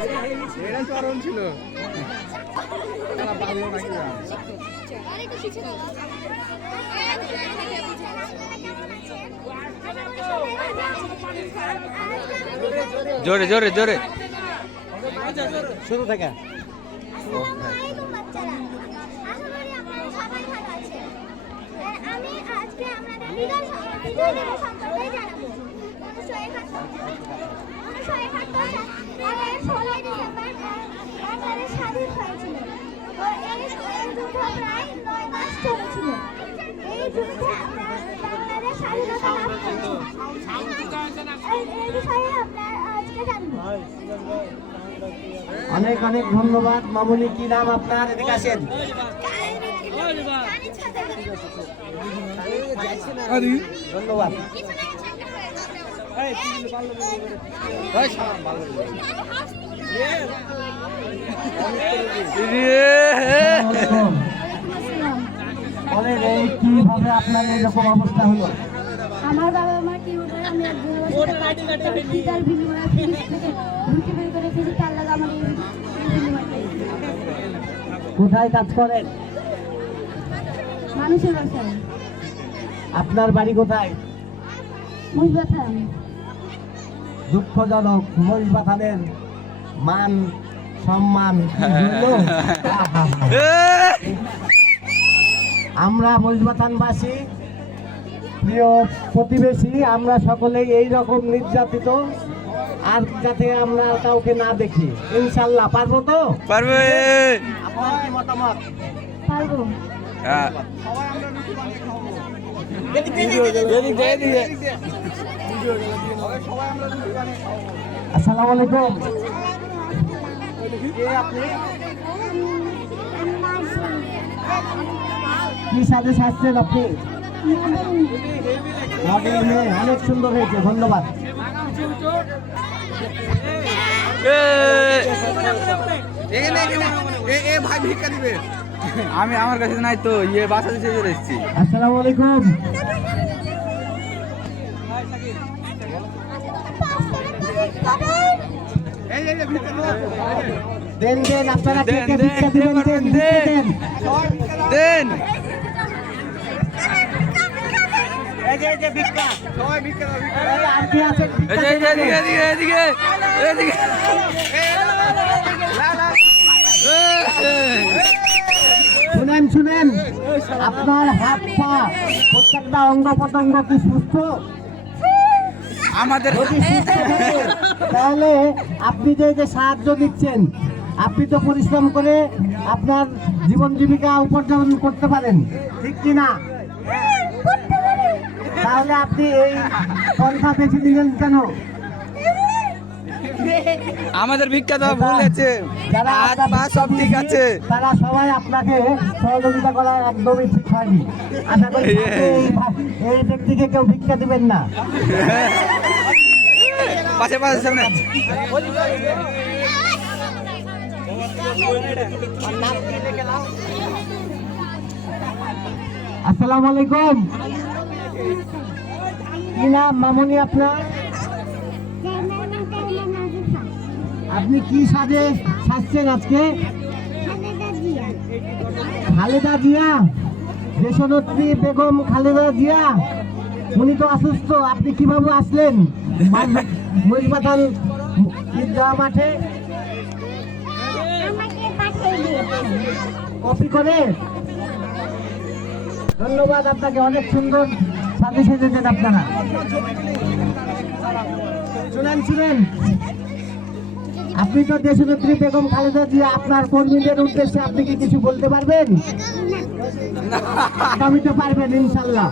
এটা চরম ছিল। তারা পারলো নাকি? জোরে জোরে জোরে শুরু থেকে আমি আজকে আপনাদের বিজয় দিবস সম্পর্কে জানাবো। 1971 সালের 16 ডিসেম্বর বাংলাদেশ স্বাধীন হয়েছিল ও এই যুদ্ধ প্রায় 9 মাস চলেছিল। এই যুদ্ধে আমরা বাংলাদেশ স্বাধীনতা লাভ করেছি। এই বিষয়ে আপনার আজকে জানবো। অনেক অনেক ধন্যবাদ মামুনি। কি নাম আপনার? এদিকে আসেন। ধন্যবাদ। কিভাবে আপনার এরকম অবস্থা হলো? আমার বাবা মা কি উঠে আমি একজনের বিনিময়ে রুটি বের করে খেয়েছি, তার লাগে আমার কোথায় কাজ করেন? মানুষের বাসায়। আপনার বাড়ি কোথায়? মুজবাথান। দুঃখজনক, মরিচবাথানের মান সম্মান কি হলো? আমরা মরিচবাথানবাসী, প্রিয় প্রতিবেশী, আমরা সকলেই এই রকম নির্যাতিত আর যাতে আমরা কাউকে না দেখি। ইনশাল্লাহ পারবো তো? পারবে। আপনার কি মতামত? পারবো। আসসালামু আলাইকুম। কি সাজে সাজছেন আপনি? অনেক সুন্দর হয়েছে, ধন্যবাদ। আমি আমার কাছে নাই তো, ইয়ে বাসা দিতে চলে এসেছি। আসসালামু আলাইকুম। দেন দেন, আপনারা কে কে ভিক্ষা দিবেন? দেন দেন দেন। আর কি আছেন? শুনেন শুনেন, আপনার হাত পা প্রত্যেকটা অঙ্গ প্রত্যঙ্গ কি সুস্থ? আমাদের যদি সুস্থ থাকে তাহলে আপনি যে যে সাহায্য দিচ্ছেন, আপনি তো পরিশ্রম করে আপনার জীবন জীবিকা উপার্জন করতে পারেন, ঠিক কি না? তাহলে আপনি এই পন্থা বেছে নিলেন কেন? আমাদের ভিক্ষা দেওয়া ভুল আছে, যারা হাত পা সব ঠিক আছে। তারা সবাই আপনাকে সহযোগিতা করা একদমই ঠিক হয়নি। আশা করি এই ব্যক্তিকে কেউ ভিক্ষা দিবেন না। পাশে পাশে সামনে। আসসালামু আলাইকুম। কি নাম মামুনি আপনার? আপনি কি সাজে সাজছেন আজকে? খালেদা জিয়া, দেশনেত্রী বেগম খালেদা জিয়া, উনি তো অসুস্থ। আপনি কিভাবে আসলেন মরিচবাথান ঈদগাহ মাঠে? কপি করে। ধন্যবাদ আপনাকে, অনেক সুন্দর সাথে সেজেছেন আপনারা। শুনেন শুনেন, আপনি তো দেশনেত্রী বেগম খালেদা জিয়া, আপনার কর্মীদের উদ্দেশ্যে আপনি কি কিছু বলতে পারবেন? আগামী তো পারবেন ইনশাল্লাহ।